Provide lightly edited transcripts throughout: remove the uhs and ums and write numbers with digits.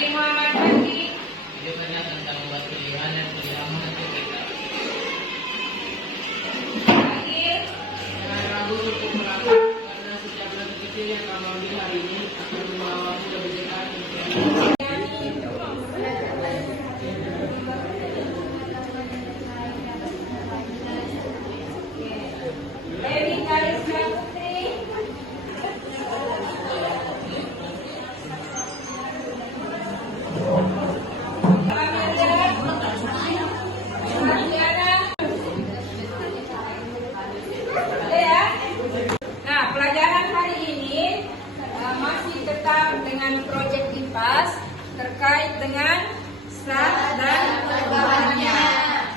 Fadli Muhammad Fadli. Itu banyak tentang membuat pilihan dan pilihan menentu kita. Fadil. Jangan ragu untuk melangkah, karena setiap langkah kecil yang kamu ambil hari ini akan membawamu lebih dekat dengan Dewi Karisma Putri. Nah, pelajaran hari ini masih tetap dengan proyek IPAS terkait dengan zat dan bahannya.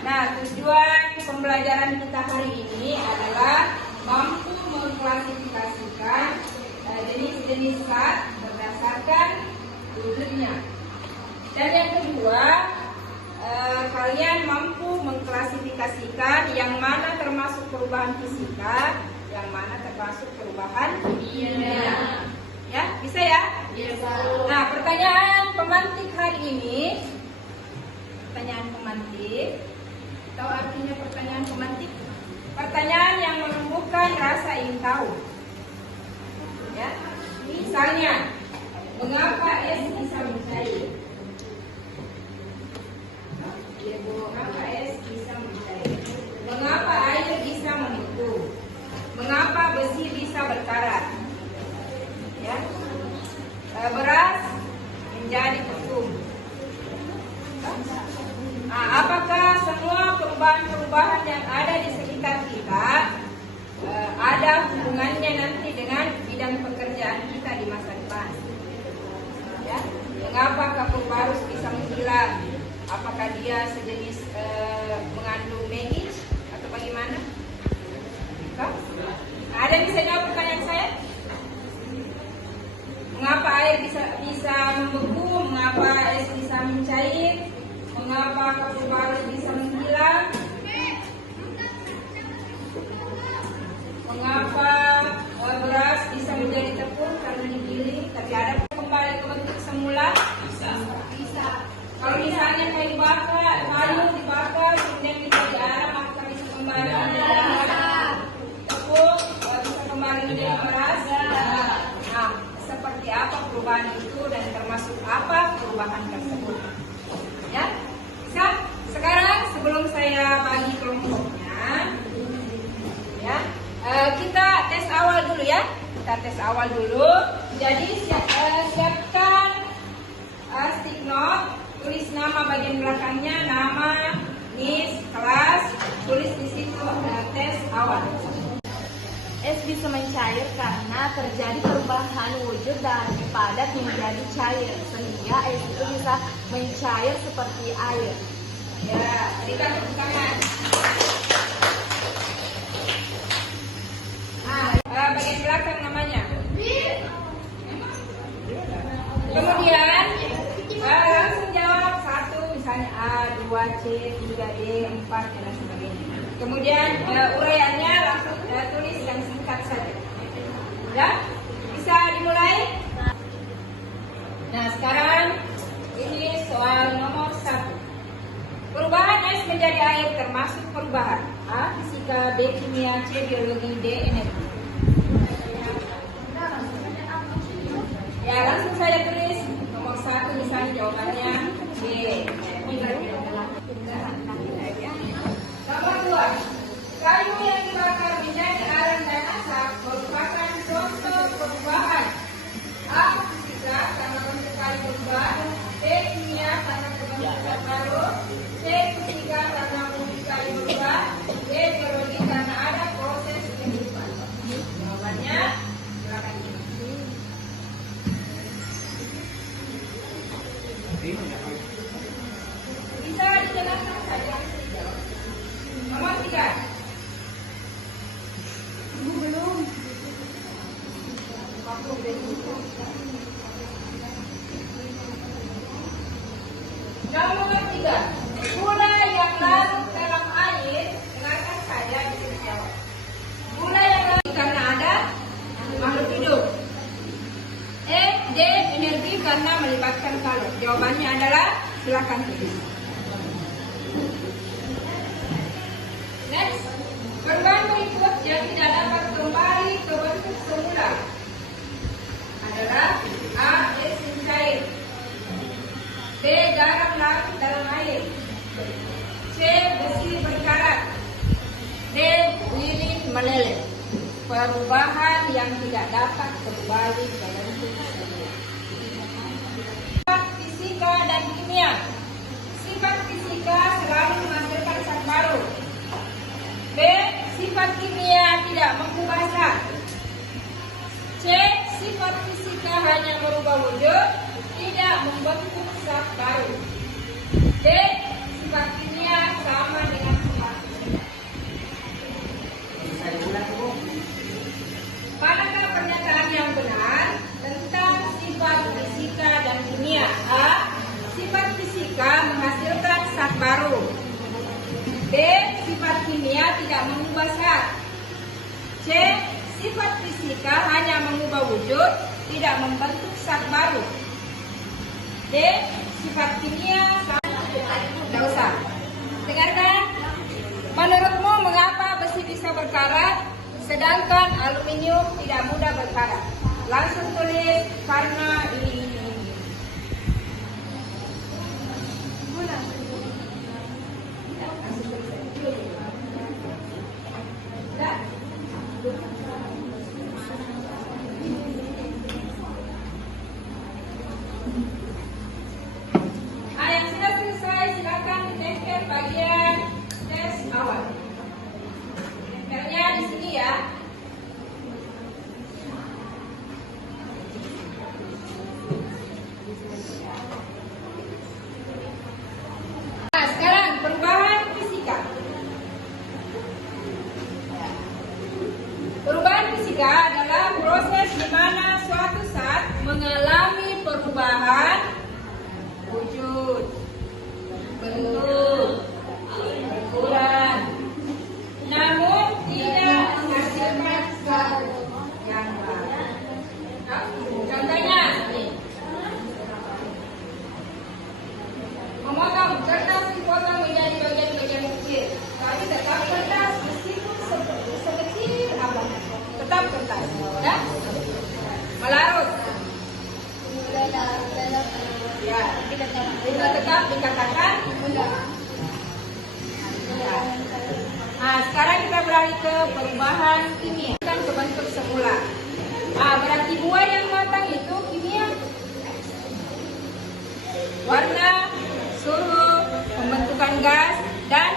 Nah, tujuan pembelajaran kita hari ini adalah mampu mengklasifikasikan jenis-jenis zat berdasarkan wujudnya. Dan yang kedua, kalian mampu mengklasifikasikan yang mana termasuk perubahan fisika, yang mana termasuk perubahan kimia. Ya, bisa ya? Bisa. Nah, pertanyaan pemantik hari ini, pertanyaan pemantik. Tahu artinya pertanyaan pemantik? Pertanyaan yang menumbuhkan rasa ingin tahu. Ya, misalnya, mengapa es bisa mencair? Mengapa es bisa mencair? Mengapa air bisa membeku? Mengapa besi bisa berkarat? Ya, beras menjadi tepung. Nah, apakah semua perubahan-perubahan yang ada di sekitar kita ada hubungannya nanti dengan bidang pekerjaan kita di masa depan? Ya, mengapa kapur barus bisa menghilang? Apakah dia sejenis mengandung magis atau bagaimana? Ada yang bisa jawab pertanyaan saya? Mengapa air bisa membeku? Mengapa es bisa mencair? Mengapa kapur barus bisa menghilang? Mengapa beras bisa menjadi tepung karena digiling? Tapi ada kembali ke bentuk semula? Bisa. Kalau misalnya kayu dibakar, kemudian kita diarak, maka bisa kembali menjadi tepung, bisa kembali menjadi beras. Nah, seperti apa perubahan itu dan termasuk apa perubahan tersebut? Ya, bisa. Sekarang sebelum saya bagi kelompoknya, ya, kita tes awal dulu ya. Kita tes awal dulu. Jadi siapkan stick note. Tulis nama bagian belakangnya, nama, NIS, kelas, tulis di situ tes awal. Es bisa mencair karena terjadi perubahan wujud dari padat menjadi cair, sehingga es itu bisa mencair seperti air. Ya, berikan tepuk tangan. Nah, bagian belakang namanya. Kemudian langsung jawab satu, misalnya A, 2, C, 3, D, 4, dan sebagainya. Kemudian uraiannya langsung tulis yang singkat saja. Ya, bisa dimulai. Nah, sekarang ini soal nomor 1. Perubahan es menjadi air termasuk perubahan A, fisika, B, kimia, C, biologi, D, energi. Ya, langsung saya tulis nomor 1, misalnya jawabannya B. Nomor 2, kayu yang dibakar menjadi arang dan asap merupakan contoh perubahan A, fisika karena bentuk kayu berubah, B, kimia karena kebentukan larut, C, fisika karena bentuk kayu berubah, D, biologi karena ada proses kehidupan. Jawabannya silakan ini. Bisa dijelaskan saja. Nomor 3. Belum. Nomor 3. Gula yang larut dalam air, dengarkan saya bisa dijawab. Gula yang larut karena ada makhluk hidup. E, D, energi karena melibatkan kalau. Jawabannya adalah silakan tulis. Next, perubahan berikut yang tidak dapat kembali ke bentuk semula adalah A. Esen cair, B. Garam larut dalam air, C. Besi berkarat, D. Lilin meleleh. Perubahan yang tidak dapat kembali ke bentuk semula. Sifat fisika dan kimia. Sifat fisika selalu menghasilkan zat baru. B. Sifat kimia tidak mengubah zat. C. Sifat fisika hanya merubah wujud, tidak membentuk zat baru. D. Sifat kimia sama dengan sifat fisika. Manakah pernyataan yang benar tentang sifat fisika dan kimia? A. Sifat fisika menghasilkan zat baru. B. Sifat kimia tidak mengubah zat. C. Sifat fisika hanya mengubah wujud, tidak membentuk zat baru. D. Sifat kimia sama. Tidak usah. Dengarkan. Menurutmu mengapa besi bisa berkarat, sedangkan aluminium tidak mudah berkarat? Langsung tulis karena ini. Yang sudah selesai silakan ditempel bagian tes awal. Tempelnya di sini ya. Nah, sekarang perubahan fisika. Perubahan fisika adalah proses di mana suatu zat mengalami perubahan wujud, bentuk, ukuran, namun tidak menghasilkan zat yang baru. Contohnya, nih. Memotong kertas dipotong menjadi bagian-bagian kecil, tapi tetap kertas meskipun sekecil apapun, tetap kertas. Ya? Melarut. Ya, itu tetap dikatakan mudah. Ya. Nah, sekarang kita beralih ke perubahan kimia, kan ke bentuk semula. Ah, berarti buah yang matang itu kimia. Warna, suhu, pembentukan gas, dan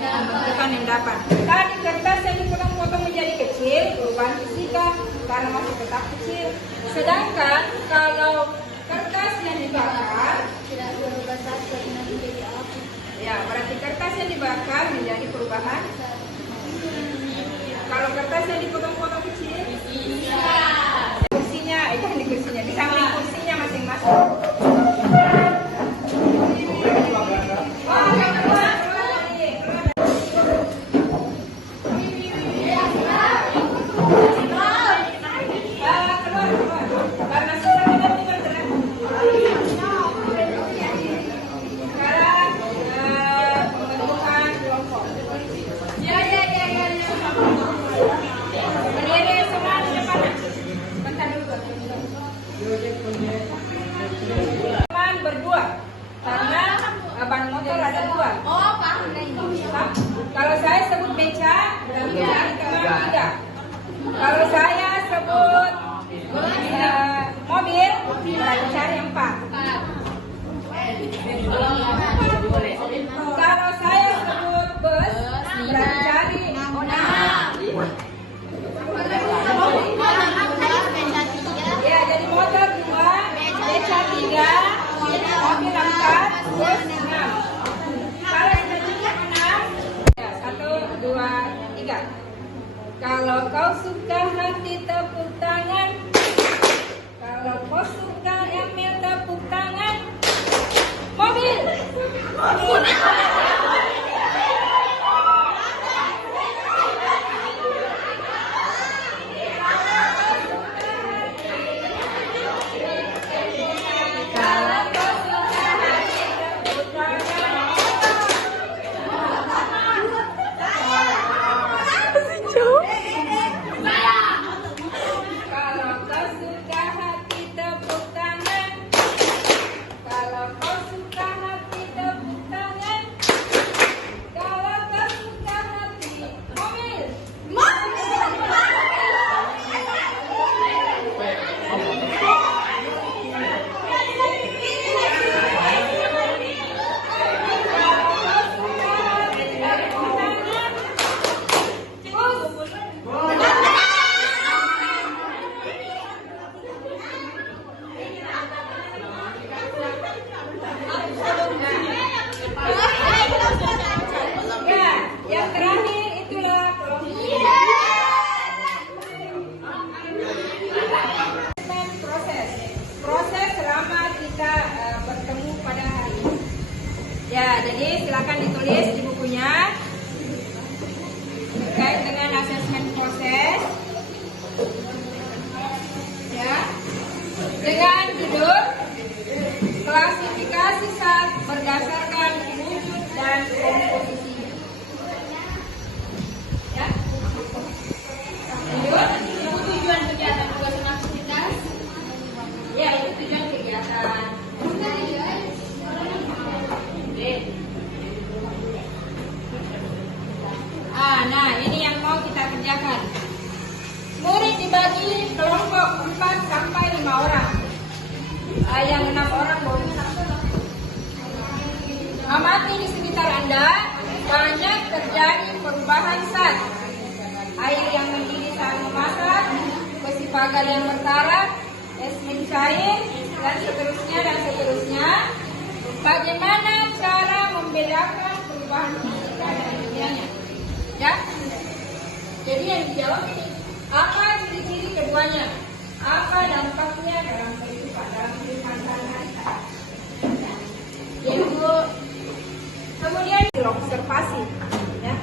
pembentukan endapan. Tadi kertas yang dipotong-potong menjadi kecil, perubahan fisika karena masih tetap kecil. Sedangkan kalau kertas yang dibakar tidak berubah zat menjadi api. Ya, berarti kertas yang dibakar menjadi perubahan. Kalau kertas yang dipotong-potong kecil, kursinya, itu di kursinya, di samping kursinya masing-masing. Berdua karena ban motor ada dua. Oh, paham. Kalau saya sebut beca, cari teman tiga. Kalau saya sebut mobil, cari empat. Kalau saya sebut bus, cari enam. Ya, jadi motor dua, beca tiga, mobil empat, bus enam. Kalau sudah cukup enam, ya, 1, 2, 3. Kalau kau suka hati tepuk tangan, kalau kau suka Emil tepuk tangan, mobil. Ya, jadi silakan ditulis di bukunya terkait dengan asesmen proses. Ya, dengan judul klasifikasi zat berdasarkan wujud dan komposisi. Ya, lanjut. Ibu, tujuan kegiatan tugas dan aktivitas. Ya, itu tujuan kegiatan. Nah, ini yang mau kita kerjakan. Murid dibagi kelompok 4 sampai 5 orang. Yang 6 orang boleh. Amati di sekitar Anda, banyak terjadi perubahan zat. Air yang mendidih saat memasak, besi pagar yang berkarat, es mencair, dan seterusnya. Bagaimana cara membedakan perubahan fisika dan kimianya? Ya, jadi yang dijawab ini, apa ciri-ciri keduanya? Apa dampaknya dalam kehidupan sehari-hari? Ibu, kemudian observasi. Ya.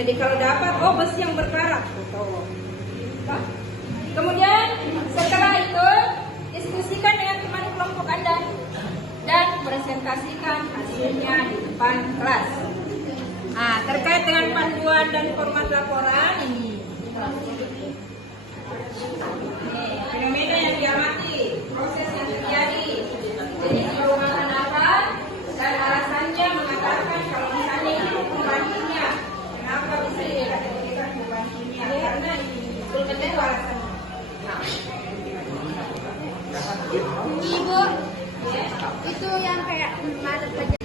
Jadi kalau dapat, besi yang berkarat, foto. Kemudian setelah itu diskusikan dengan teman kelompok Anda dan presentasikan hasilnya di depan kelas. Nah, terkait dengan panduan dan format laporan ini. Fenomena yang diamati, proses yang terjadi, jadi perubahan apa dan alasannya mengatakan kalau misalnya ini perubahan kimia, kenapa bisa dikategorikan perubahan kimia? Karena ini itu alasannya. Ibu, itu yang kayak padat saja.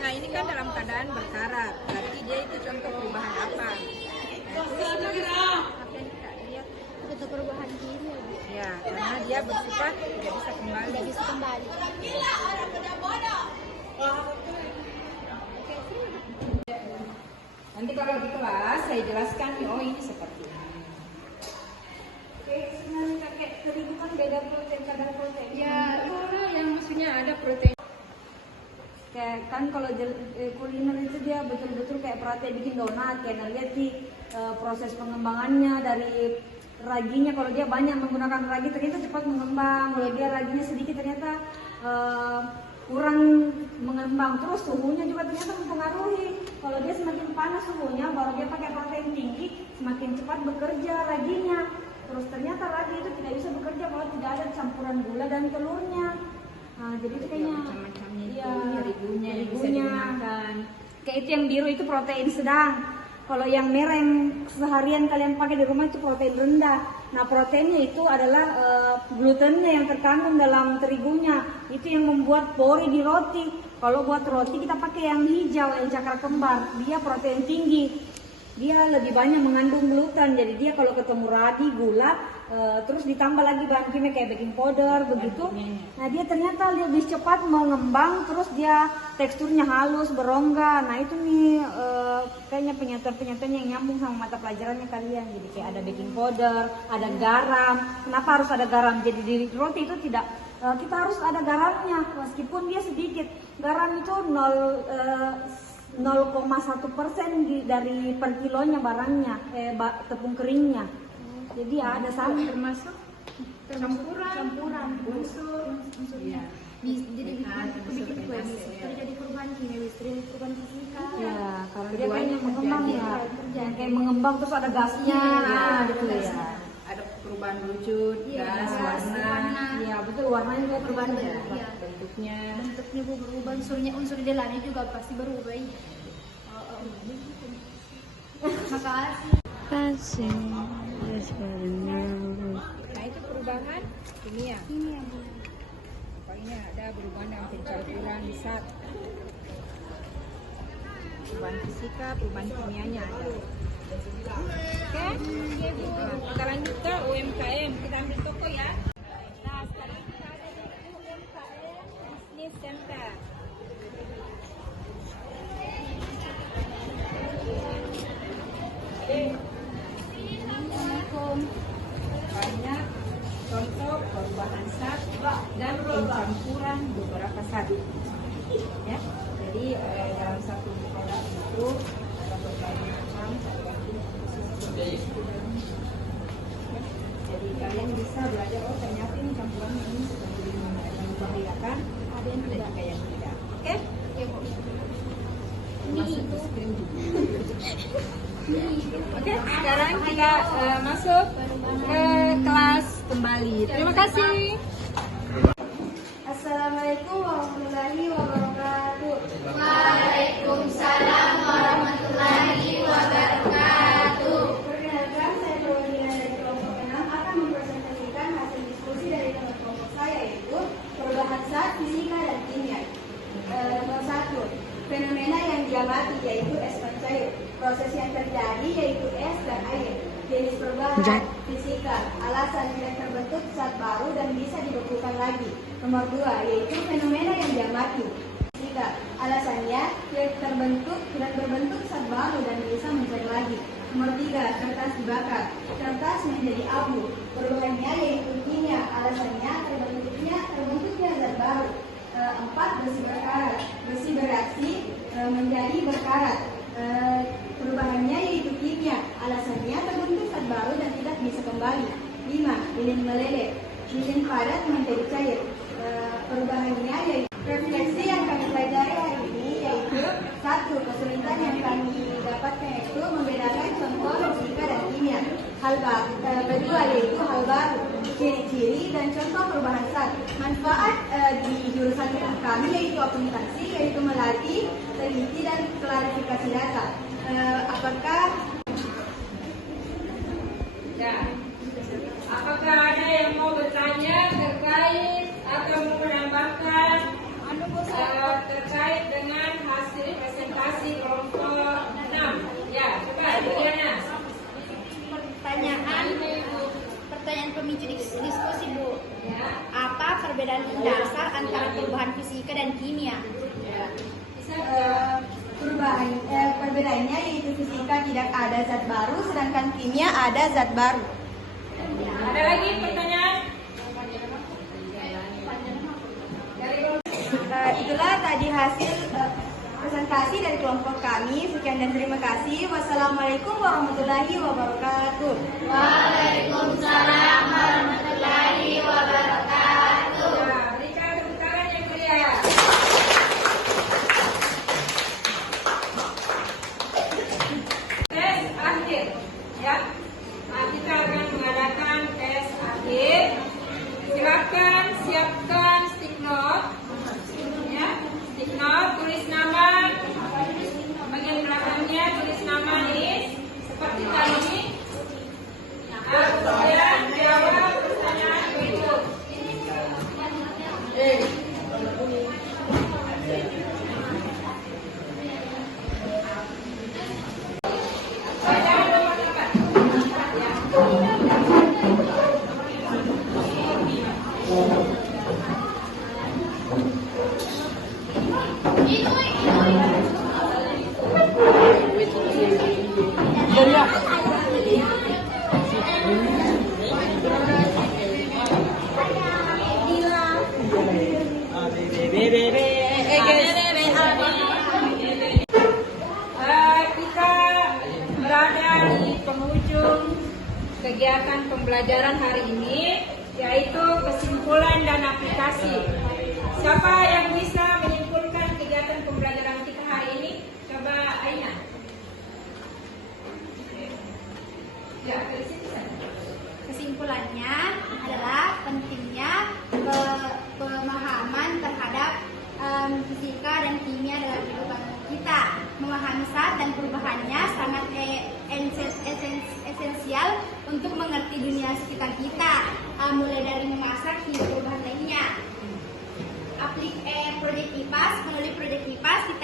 Nah, ini kan dalam keadaan berkarat, berarti dia itu contoh perubahan apa? Itu perubahan kimia. Ya, karena dia bersifat tidak bisa kembali. Tidak bisa kembali. Nanti kalau di kelas saya jelaskan, ini seperti ini. Oke, sebenarnya kayak terigu kan beda protein, kadar protein. Ya, yang maksudnya ada protein. Kayak kan kalau kuliner itu dia betul-betul kayak perhatian bikin donat, kayak lihat di proses pengembangannya dari raginya. Kalau dia banyak menggunakan ragi ternyata cepat mengembang, kalau dia raginya sedikit ternyata kurang mengembang. Terus suhunya juga ternyata mempengaruhi. Kalau dia semakin panas suhunya, baru dia pakai protein tinggi, semakin cepat bekerja raginya. Terus ternyata ragi itu tidak bisa bekerja kalau tidak ada campuran gula dan telurnya. Nah, jadi itu kayaknya macam-macamnya rigunya yang bisa digunakan. Kayak itu yang biru itu protein sedang. Kalau yang merah yang seharian kalian pakai di rumah itu protein rendah. Nah, proteinnya itu adalah glutennya yang terkandung dalam terigunya. Itu yang membuat pori di roti. Kalau buat roti kita pakai yang hijau, yang cakra kembar. Dia protein tinggi. Dia lebih banyak mengandung gluten. Jadi dia kalau ketemu ragi, gula, terus ditambah lagi bahan kimia kayak baking powder begitu. Nah, dia ternyata lebih cepat mengembang, terus dia teksturnya halus, berongga. Nah, itu nih kayaknya penyator-penyator yang nyambung sama mata pelajarannya kalian. Jadi kayak ada baking powder, ada garam. Kenapa harus ada garam? Jadi di roti itu tidak kita harus ada garamnya meskipun dia sedikit. Garam itu 0,1% dari per kilonya barangnya, tepung keringnya. Jadi ada sama termasuk campuran unsur. Ya. Jadi bikin kue terjadi perubahan kimia, terjadi perubahan fisika. Ya, karena dia kayaknya mengembang ya. Kayak mengembang terus ada gasnya, gitu ya. Ada perubahan wujud, gas, warna. Iya, betul, warnanya juga perubahan Bentuknya. Bentuknya berubah, unsur di dalamnya juga pasti berubah. Makasih. Nah, itu perubahan kimia. Ini yang Pokoknya ada berhubungan dengan pencauran SAT. Perubahan fisika, perubahan kimianya ada. Oke? Kita lanjut ke UMKM. Kita ambil toko ya. Nah, sekarang kita ada di UMKM Business Center. Assalamualaikum. Banyak contoh perubahan SAT dan pencampuran beberapa SAT. Ya, jadi dalam satu produk itu ada berbagai macam tergantung posisi. Jadi kalian bisa belajar, oh ternyata ini campuran ini seperti membahayakan, ada yang tidak, kayak yang tidak. Oke? Masuk screen juga. Oke, sekarang kita masuk ke kelas kembali. Terima kasih. Assalamualaikum warahmatullahi wabarakatuh. Waalaikumsalam warahmatullahi wabarakatuh. Perkenalkan, saya Paulina dari kelompok 6 akan mempresentasikan hasil diskusi dari teman kelompok saya, yaitu perubahan SAT, fisika, dan kimia. Nomor 1, fenomena yang diamati yaitu es mencair. Proses yang terjadi yaitu es dan air. Jenis perubahan fisika, alasan tidak terbentuk zat baru dan bisa dibekukan lagi. Nomor 2, yaitu fenomena yang diamati. Fisika, alasannya tidak terbentuk dan berbentuk zat baru dan bisa mencair lagi. Nomor 3, kertas dibakar. Kertas menjadi abu. Perubahannya yaitu kimia, alasannya terbentuknya zat baru. 4, besi berkarat. Besi bereaksi menjadi berkarat. Perubahannya yaitu kimia, alasannya terbentuk zat baru dan tidak bisa kembali. 5, lilin meleleh. Lilin padat menjadi cair. Perubahannya yaitu refleksi yang kami pelajari hari ini yaitu 1, kesulitan yang kami dapatkan yaitu membedakan contoh fisika dan kimia. Kedua yaitu hal baru, ciri-ciri dan contoh perubahan SAT. Manfaat di jurusan kami yaitu akuntansi, yaitu melatih, teliti dan klarifikasi data. Apakah ada yang mau bertanya terkait atau mau menambahkan terkait dengan hasil presentasi kelompok 6? Ya, coba Juliana. Pertanyaan pemicu diskusi, Bu. Ya. Apa perbedaan mendasar antara perubahan fisika dan kimia? Perbedaannya yaitu fisika tidak ada zat baru, sedangkan kimia ada zat baru. Ada lagi pertanyaan? Itulah tadi hasil presentasi dari kelompok kami. Sekian dan terima kasih. Wassalamualaikum warahmatullahi wabarakatuh. Waalaikumsalam warahmatullahi wabarakatuh. Ya, berikan tepuk tangan yang meriah. Tes akhir, ya. Nah, kita akan mengadakan tes akhir. Silakan siapkan stick note, ya. Stick note, tulis nama. Bagian belakangnya tulis nama ini seperti tadi. Kemudian jawab pertanyaan berikut. Pertanyaan nomor 8. Kita berada di penghujung kegiatan pembelajaran hari ini, yaitu kesimpulan dan aplikasi. Siapa yang bisa menyimpulkan kegiatan pembelajaran kita hari ini? Coba Aina. Ya, dari sini saja. Kesimpulannya adalah pentingnya pemahaman terhadap fisika dan kimia dalam kehidupan kita. Memahami SAT dan perubahannya sangat esensial untuk mengerti dunia sekitar kita, mulai dari memasak hingga perubahan lainnya. Proyek IPAS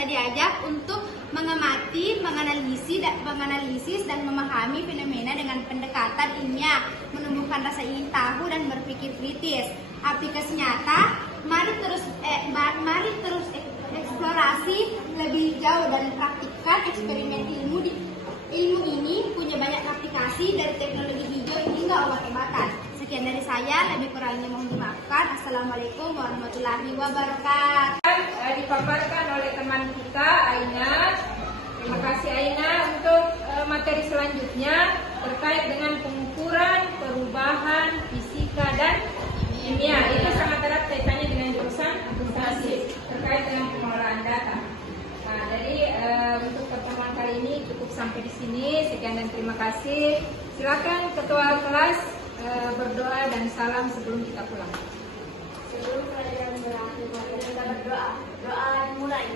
diajak untuk mengamati, menganalisis dan memahami fenomena dengan pendekatan ilmiah, menumbuhkan rasa ingin tahu dan berpikir kritis. Aplikasi nyata, mari terus eksplorasi lebih jauh dan praktikkan eksperimen ilmu ini punya banyak aplikasi dari teknologi hijau hingga obat-obatan. Sekian dari saya, lebih kurangnya mohon dimaafkan. Assalamualaikum warahmatullahi wabarakatuh. Dipaparkan oleh teman kita Aina. Terima kasih Aina. Untuk materi selanjutnya terkait dengan pengukuran perubahan fisika dan kimia. Itu sangat erat kaitannya dengan jurusan akuntansi terkait dengan pengelolaan data. Nah, jadi untuk pertemuan kali ini cukup sampai di sini. Sekian dan terima kasih. Silakan ketua kelas berdoa dan salam sebelum kita pulang. Sebelum pelajaran berakhir, mari kita berdoa. Doa dimulai.